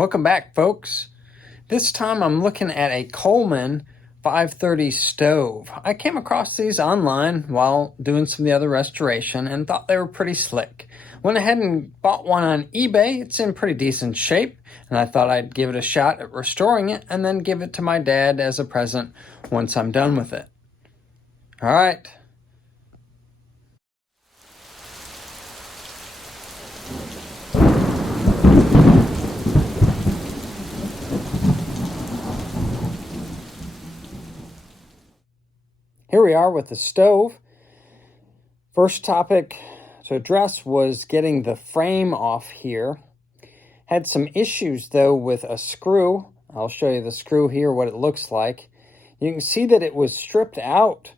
Welcome back, folks. This time I'm looking at a Coleman 530 stove. I came across these online while doing some of the other restoration and thought they were pretty slick. Went ahead and bought one on eBay. It's in pretty decent shape, and I thought I'd give it a shot at restoring it and then give it to my dad as a present once I'm done with it. All right. Here we are with the stove. First topic to address was getting the frame off here. Had some issues though with a screw. I'll show you the screw here, what it looks like. You can see that it was stripped out.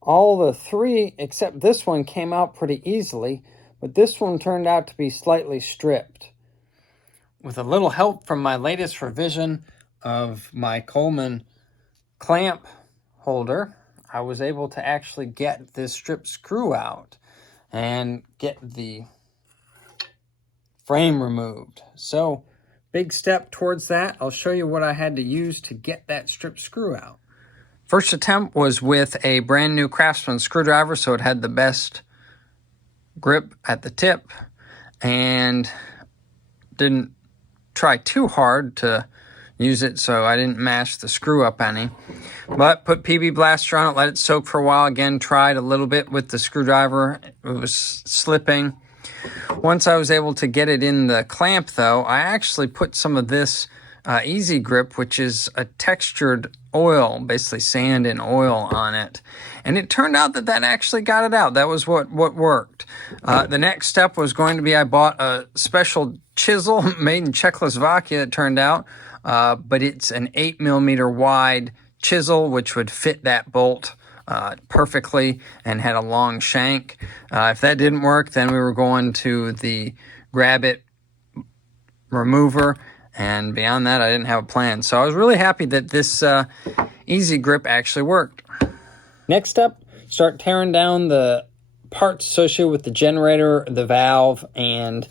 All the three except this one came out pretty easily, but this one turned out to be slightly stripped. With a little help from my latest revision of my Coleman clamp holder, I was able to actually get this strip screw out and get the frame removed. So, big step towards that. I'll show you what I had to use to get that strip screw out. First attempt was with a brand new Craftsman screwdriver, so it had the best grip at the tip, and didn't try too hard to use it, so I didn't mash the screw up any. But put PB Blaster on it, let it soak for a while. Again, tried a little bit with the screwdriver. It was slipping. Once I was able to get it in the clamp, though, I actually put some of this Easy Grip, which is a textured oil, basically sand and oil on it. And it turned out that that actually got it out. That was what worked. The next step was going to be I bought a special chisel made in Czechoslovakia, it turned out. But it's an 8mm wide chisel, which would fit that bolt perfectly and had a long shank. If that didn't work, then we were going to the grab it remover, and beyond that, I didn't have a plan. So I was really happy that this Easy Grip actually worked. Next up, start tearing down the parts associated with the generator, the valve, and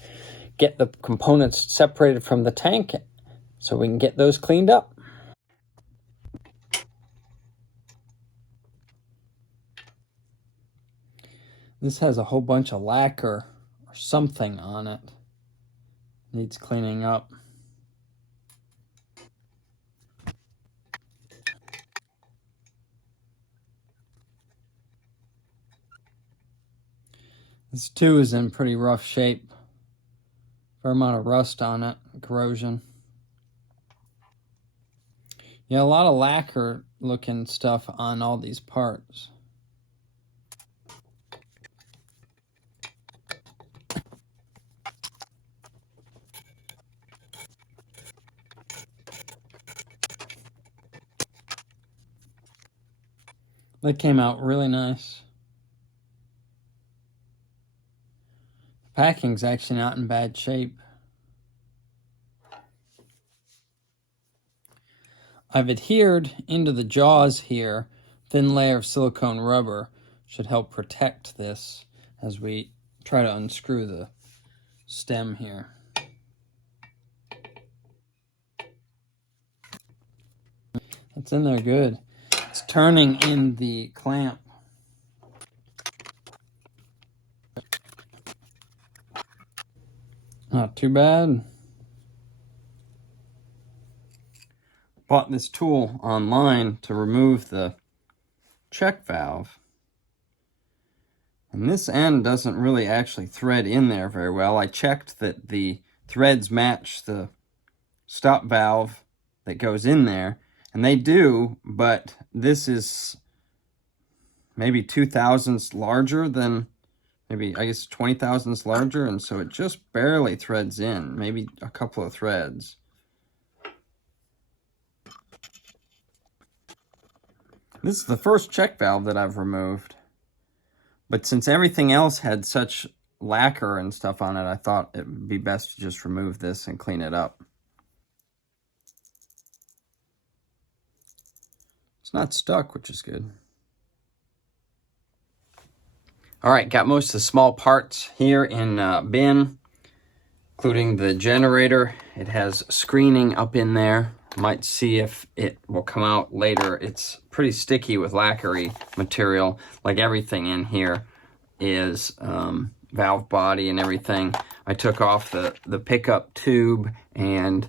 get the components separated from the tank so we can get those cleaned up. This has a whole bunch of lacquer or something on it. Needs cleaning up. This too is in pretty rough shape. Fair amount of rust on it, corrosion. Yeah, a lot of lacquer looking stuff on all these parts. That came out really nice. The packing's actually not in bad shape. I've adhered into the jaws here, thin layer of silicone rubber should help protect this as we try to unscrew the stem here. It's in there good. It's turning in the clamp. Not too bad. Bought this tool online to remove the check valve. And this end doesn't really actually thread in there very well. I checked that the threads match the stop valve that goes in there, and they do, but this is maybe 2 thousandths larger than, maybe I guess 20 thousandths larger, and so it just barely threads in, maybe a couple of threads. This is the first check valve that I've removed, but since everything else had such lacquer and stuff on it, I thought it would be best to just remove this and clean it up. It's not stuck, which is good. All right, got most of the small parts here in bin. including the generator. It has screening up in there. Might see if it will come out later. It's pretty sticky with lacquery material, like everything in here is valve body and everything. I took off the pickup tube and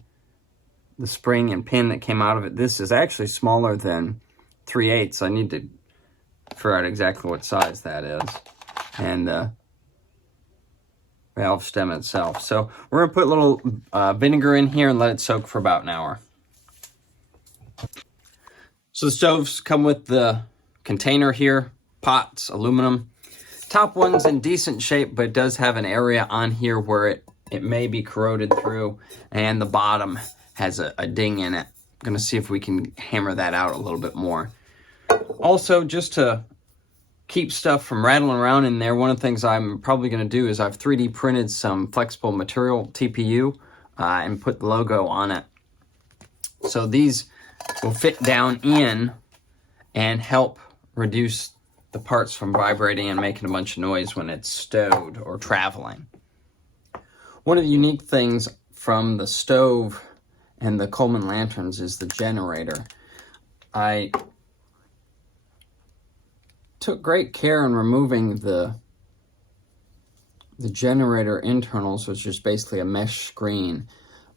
the spring and pin that came out of it. This is actually smaller than 3/8. I need to figure out exactly what size that is. And valve stem itself. So we're gonna put a little vinegar in here and let it soak for about an hour. So the stoves come with the container here, pots, aluminum. Top one's in decent shape, but it does have an area on here where it may be corroded through, and the bottom has a ding in it. I'm gonna see if we can hammer that out a little bit more. Also, just to keep stuff from rattling around in there, one of the things I'm probably going to do is I've 3D printed some flexible material TPU and put the logo on it. So these will fit down in and help reduce the parts from vibrating and making a bunch of noise when it's stowed or traveling. One of the unique things from the stove and the Coleman lanterns is the generator. I took great care in removing the generator internals, which is basically a mesh screen,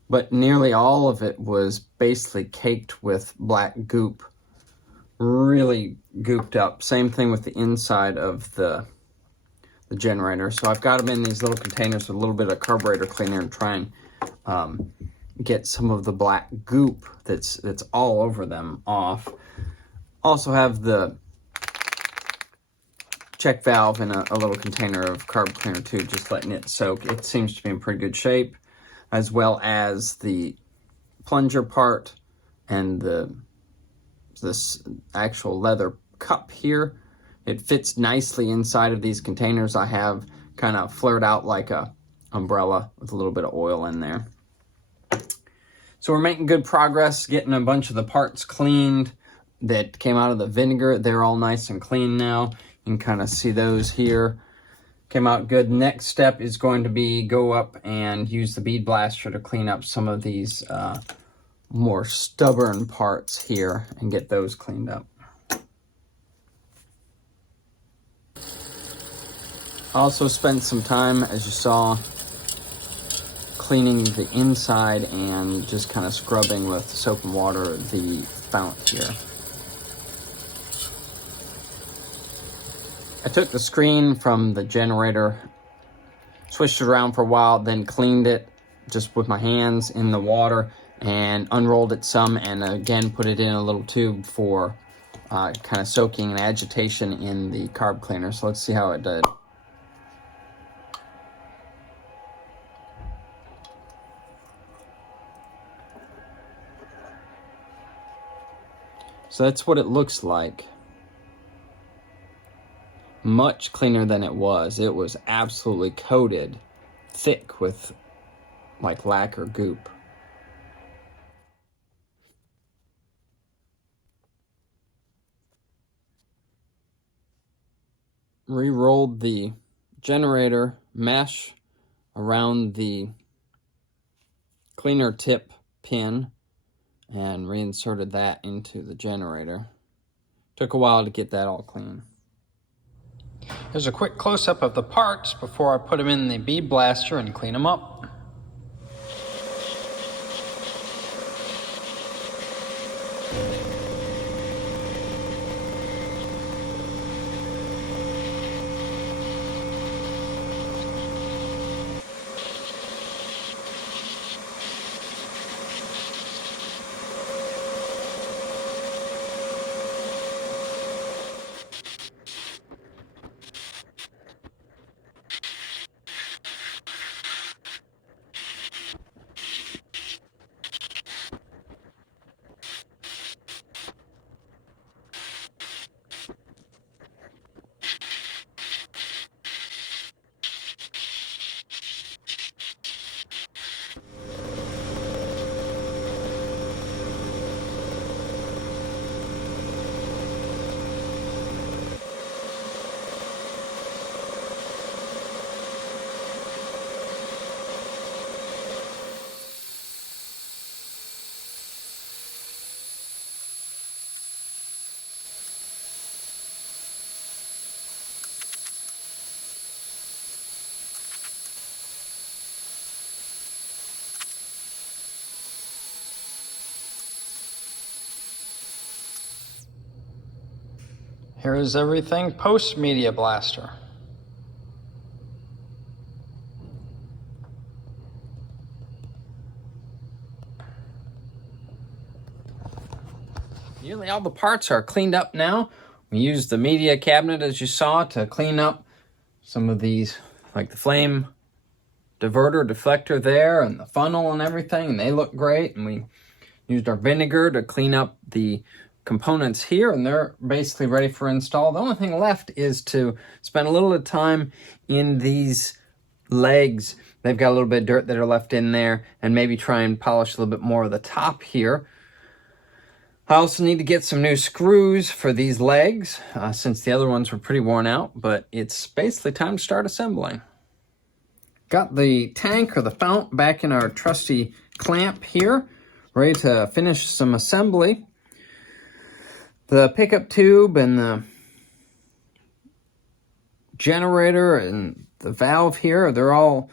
but nearly all of it was basically caked with black goop, really gooped up. Same thing with the inside of the generator. So I've got them in these little containers with a little bit of carburetor cleaner and try and get some of the black goop that's all over them off. Also have the check valve in a little container of carb cleaner too, just letting it soak. It seems to be in pretty good shape, as well as the plunger part and this actual leather cup here. It fits nicely inside of these containers. I have kind of flared out like a umbrella with a little bit of oil in there. So we're making good progress getting a bunch of the parts cleaned that came out of the vinegar. They're all nice and clean now. You can kind of see those here. Came out good. Next step is going to be go up and use the bead blaster to clean up some of these more stubborn parts here and get those cleaned up. I also spent some time, as you saw, cleaning the inside and just kind of scrubbing with soap and water the fount here. I took the screen from the generator, switched it around for a while, then cleaned it just with my hands in the water and unrolled it some, and again put it in a little tube for kind of soaking and agitation in the carb cleaner. So let's see how it did. So that's what it looks like. Much cleaner than it was. It was absolutely coated, thick with like lacquer goop. Re-rolled the generator mesh around the cleaner tip pin and reinserted that into the generator. Took a while to get that all clean. Here's a quick close-up of the parts before I put them in the bead blaster and clean them up. Here is everything post Media Blaster. Nearly all the parts are cleaned up now. We used the media cabinet, as you saw, to clean up some of these, like the flame diverter, deflector there, and the funnel and everything, and they look great. And we used our vinegar to clean up the components here, and they're basically ready for install. The only thing left is to spend a little bit of time in these legs. They've got a little bit of dirt that are left in there, and maybe try and polish a little bit more of the top here. I also need to get some new screws for these legs, since the other ones were pretty worn out, but it's basically time to start assembling. Got the tank or the fount back in our trusty clamp here, ready to finish some assembly. The pickup tube and the generator and the valve here, they're all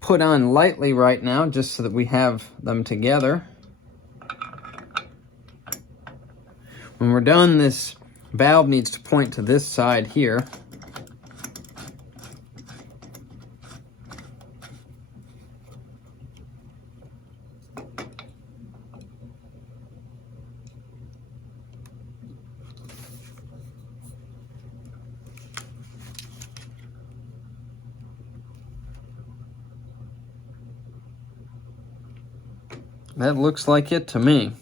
put on lightly right now just so that we have them together. When we're done, this valve needs to point to this side here. That looks like it to me.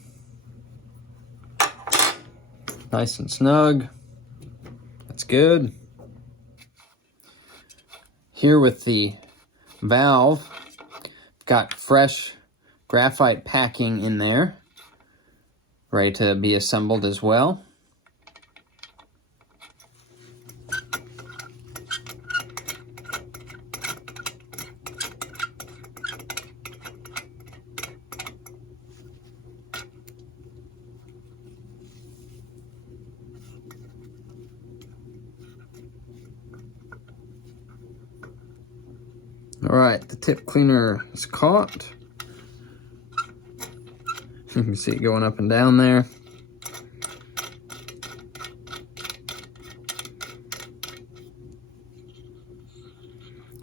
Nice and snug. That's good. Here with the valve, got fresh graphite packing in there, ready to be assembled as well. All right, the tip cleaner is caught. You can see it going up and down there.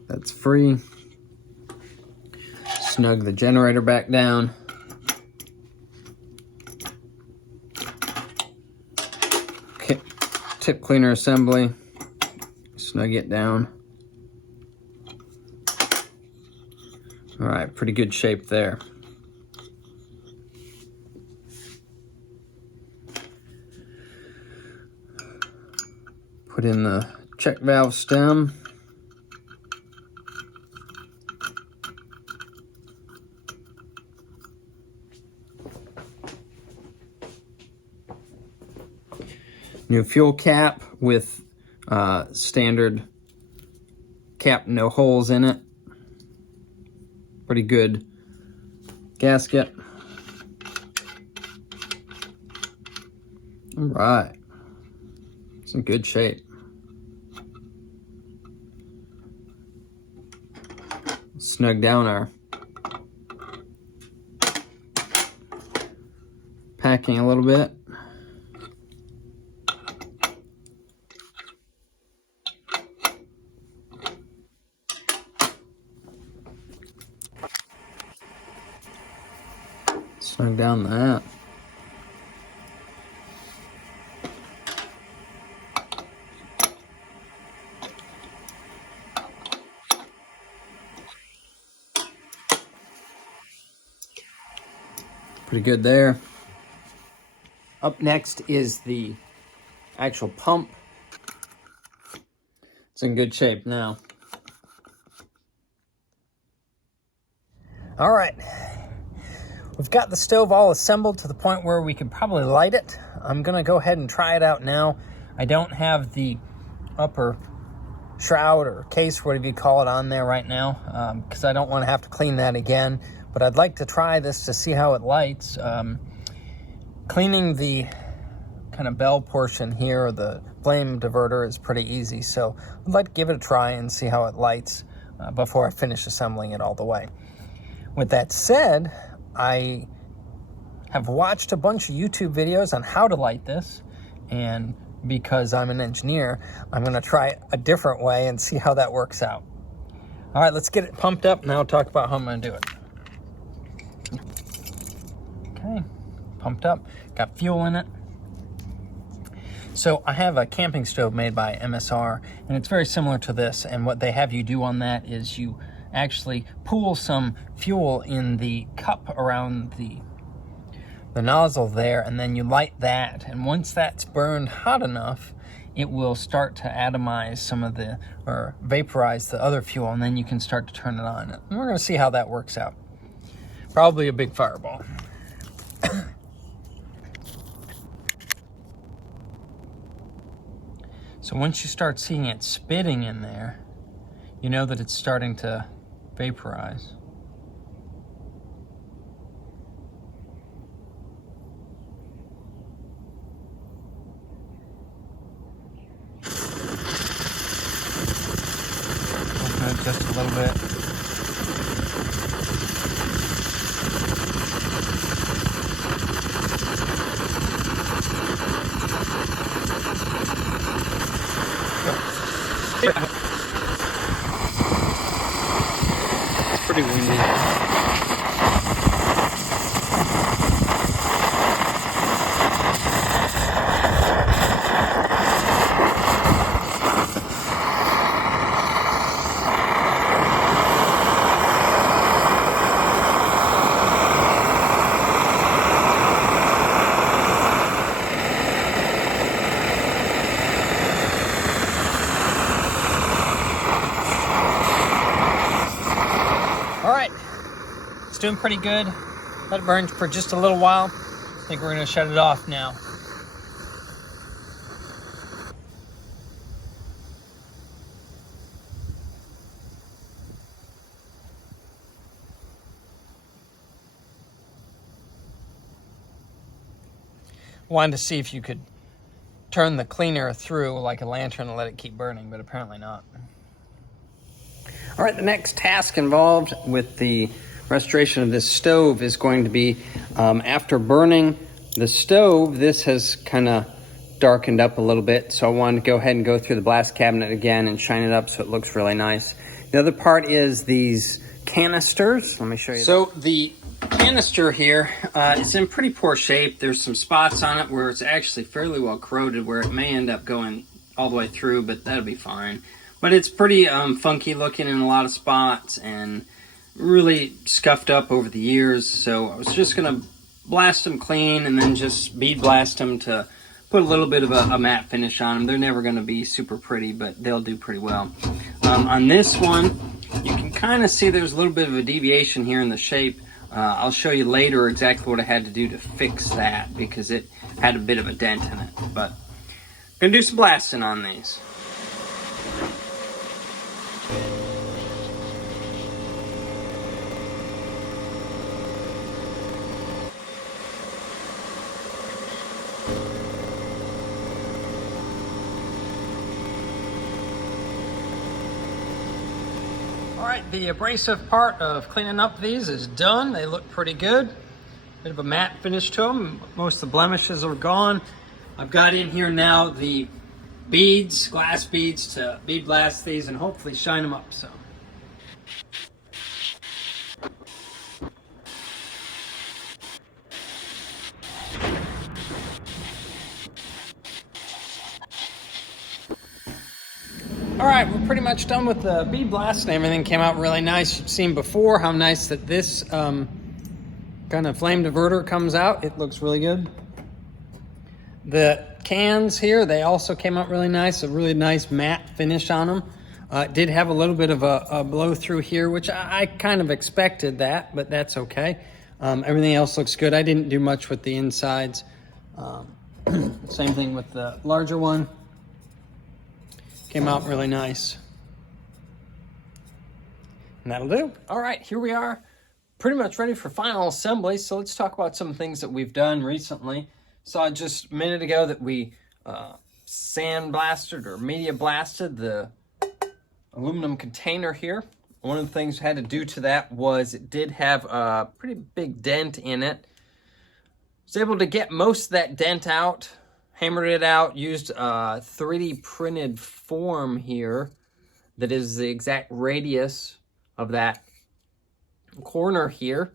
That's free. Snug the generator back down. Okay, tip cleaner assembly. Snug it down. All right, pretty good shape there. Put in the check valve stem. New fuel cap with standard cap, no holes in it. Pretty good gasket. All right, it's in good shape. Snug down our packing a little bit. Snug down that. Pretty good there. Up next is the actual pump. It's in good shape now. All right. We've got the stove all assembled to the point where we could probably light it. I'm gonna go ahead and try it out now. I don't have the upper shroud or case, whatever you call it, on there right now, because I don't want to have to clean that again. But I'd like to try this to see how it lights. Cleaning the kind of bell portion here, or the flame diverter, is pretty easy. So I'd like to give it a try and see how it lights before I finish assembling it all the way. With that said, I have watched a bunch of YouTube videos on how to light this, and because I'm an engineer, I'm going to try a different way and see how that works out. All right, let's get it pumped up, and I'll talk about how I'm going to do it. Okay, pumped up, got fuel in it. So I have a camping stove made by MSR, and it's very similar to this, and what they have you do on that is you actually pool some fuel in the cup around the nozzle there, and then you light that, and once that's burned hot enough, it will start to atomize some of the, or vaporize the other fuel, and then you can start to turn it on. And we're going to see how that works out. Probably a big fireball. So once you start seeing it spitting in there, you know that it's starting to vaporize. Open it just a little bit. It's pretty windy. All right, it's doing pretty good. Let it burn for just a little while. I think we're gonna shut it off now. Wanted to see if you could turn the cleaner through like a lantern and let it keep burning, but apparently not. All right, the next task involved with the restoration of this stove is going to be after burning the stove, this has kind of darkened up a little bit, so I wanted to go ahead and go through the blast cabinet again and shine it up so it looks really nice. The other part is these canisters. Let me show you. So the canister here is in pretty poor shape. There's some spots on it where it's actually fairly well corroded, where it may end up going all the way through, but that'll be fine. But it's pretty funky looking in a lot of spots and really scuffed up over the years. So I was just going to blast them clean and then just bead blast them to put a little bit of a matte finish on them. They're never going to be super pretty, but they'll do pretty well. On this one, you can kind of see there's a little bit of a deviation here in the shape. I'll show you later exactly what I had to do to fix that because it had a bit of a dent in it. But I'm going to do some blasting on these. All right, the abrasive part of cleaning up these is done. They look pretty good. Bit of a matte finish to them. Most of the blemishes are gone. I've got in here now the beads, glass beads, to bead blast these and hopefully shine them up some. All right, we're pretty much done with the bead blast and everything came out really nice. You've seen before how nice that this kind of flame diverter comes out. It looks really good. The cans here, they also came out really nice, a really nice matte finish on them. It did have a little bit of a blow through here, which I kind of expected that, but that's okay. Everything else looks good. I didn't do much with the insides. Same thing with the larger one. Came out really nice. And that'll do. All right, here we are, pretty much ready for final assembly. So let's talk about some things that we've done recently. Saw just a minute ago that we sand blasted or media blasted the aluminum container here. One of the things I had to do to that was it did have a pretty big dent in it. Was able to get most of that dent out. hammered it out, used a 3D printed form here that is the exact radius of that corner here.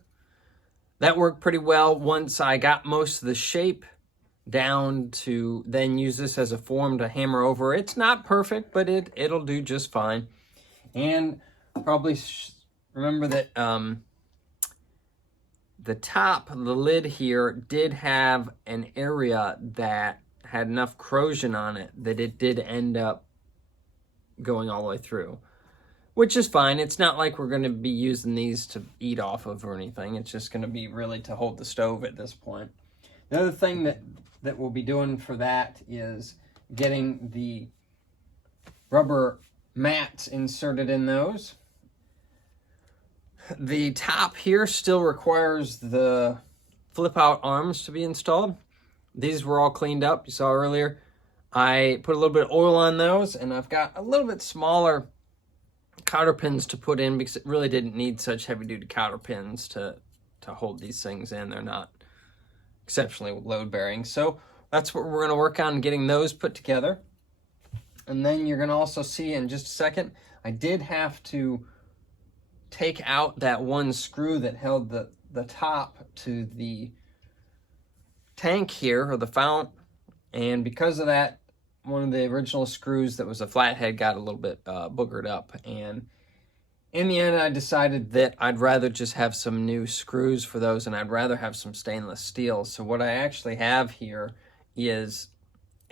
That worked pretty well once I got most of the shape down to then use this as a form to hammer over. It's not perfect, but it'll do just fine. And probably remember that the top, the lid here, did have an area that had enough corrosion on it that it did end up going all the way through, which is fine. It's not like we're going to be using these to eat off of or anything. It's just going to be really to hold the stove at this point. The other thing that we'll be doing for that is getting the rubber mats inserted in those. The top here still requires the flip out arms to be installed. These were all cleaned up, you saw earlier. I put a little bit of oil on those, and I've got a little bit smaller cotter pins to put in because it really didn't need such heavy duty cotter pins to hold these things in. They're not exceptionally load bearing. So that's what we're going to work on, getting those put together. And then you're going to also see in just a second, I did have to take out that one screw that held the top to the tank here, or the fount, and because of that, one of the original screws that was a flathead got a little bit boogered up, and in the end I decided that I'd rather just have some new screws for those, and I'd rather have some stainless steel. So what I actually have here is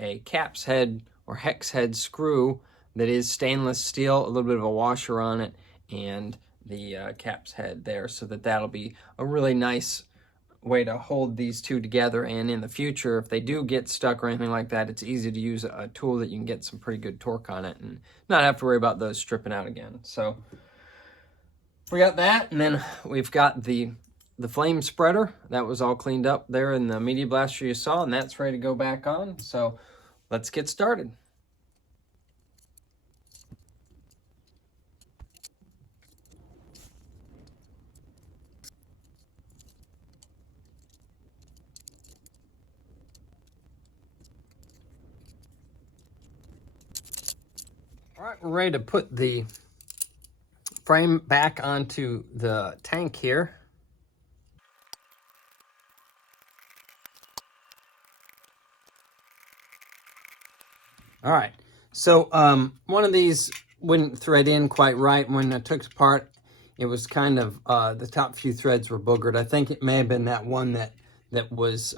a cap's head or hex head screw that is stainless steel, a little bit of a washer on it, and the cap's head there, so that'll be a really nice way to hold these two together. And in the future, if they do get stuck or anything like that, it's easy to use a tool that you can get some pretty good torque on it and not have to worry about those stripping out again. So we got that, and then we've got the flame spreader. That was all cleaned up there in the media blaster you saw, and that's ready to go back on. So let's get started. All right, we're ready to put the frame back onto the tank here. All right, so one of these wouldn't thread in quite right. When I took it apart, it was kind of, the top few threads were boogered. I think it may have been that one that was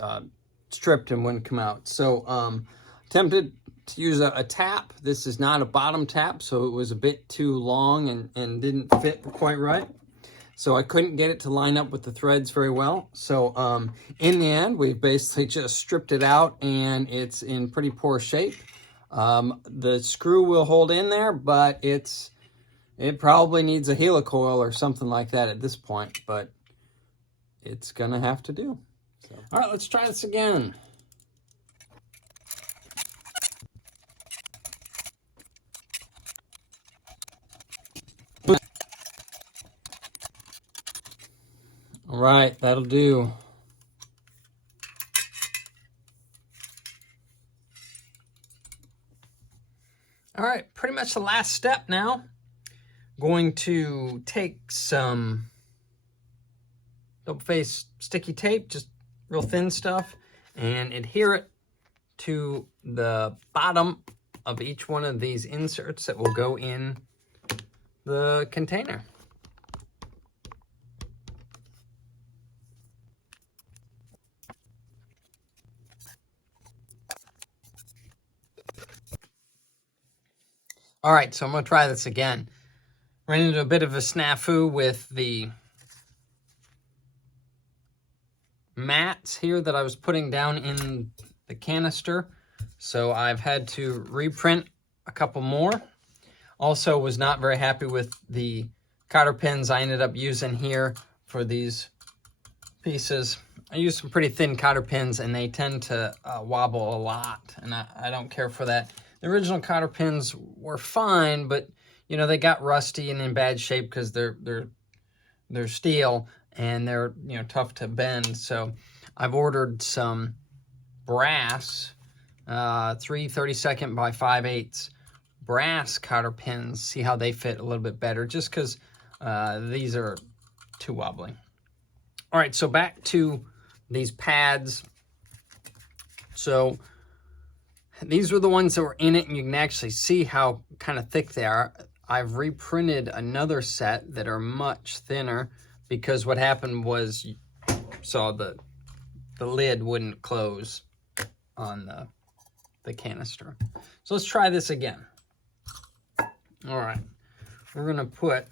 stripped and wouldn't come out. So attempted to use a tap. This is not a bottom tap, so it was a bit too long and didn't fit quite right. So I couldn't get it to line up with the threads very well. So in the end, we basically just stripped it out, and it's in pretty poor shape. The screw will hold in there, but it probably needs a helicoil or something like that at this point, but it's gonna have to do. So, all right, let's try this again. All right, that'll do. All right, pretty much the last step now. Going to take some double-face sticky tape, just real thin stuff, and adhere it to the bottom of each one of these inserts that will go in the container. All right, so I'm gonna try this again. Ran into a bit of a snafu with the mats here that I was putting down in the canister. So I've had to reprint a couple more. Also was not very happy with the cotter pins I ended up using here for these pieces. I use some pretty thin cotter pins, and they tend to wobble a lot, and I don't care for that. The original cotter pins were fine, but you know, they got rusty and in bad shape because they're steel, and they're, you know, tough to bend. So I've ordered some brass 3 32nd by 5/8 brass cotter pins. See how they fit a little bit better, just because these are too wobbly. All right, so back to these pads. So these were the ones that were in it, and you can actually see how kind of thick they are. I've reprinted another set that are much thinner, because what happened was, you saw the lid wouldn't close on the canister. So let's try this again. All right, we're gonna put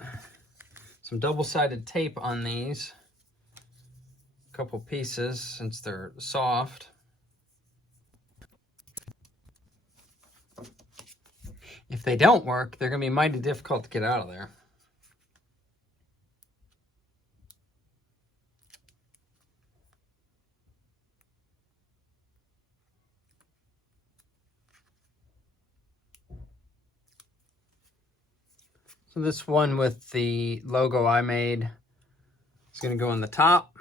some double-sided tape on these, a couple pieces since they're soft. If they don't work, they're gonna be mighty difficult to get out of there. So this one with the logo I made is going to go on the top.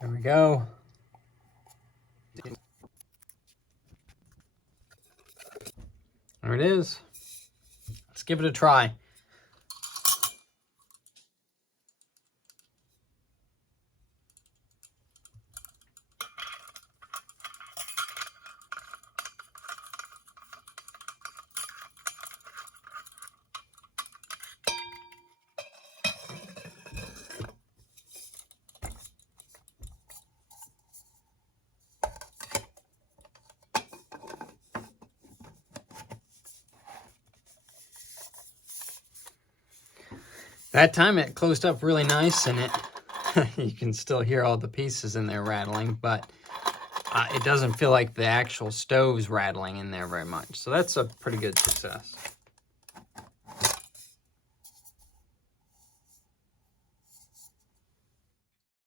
There we go. There it is. Let's give it a try. That time it closed up really nice, and you can still hear all the pieces in there rattling, but it doesn't feel like the actual stove's rattling in there very much. So that's a pretty good success.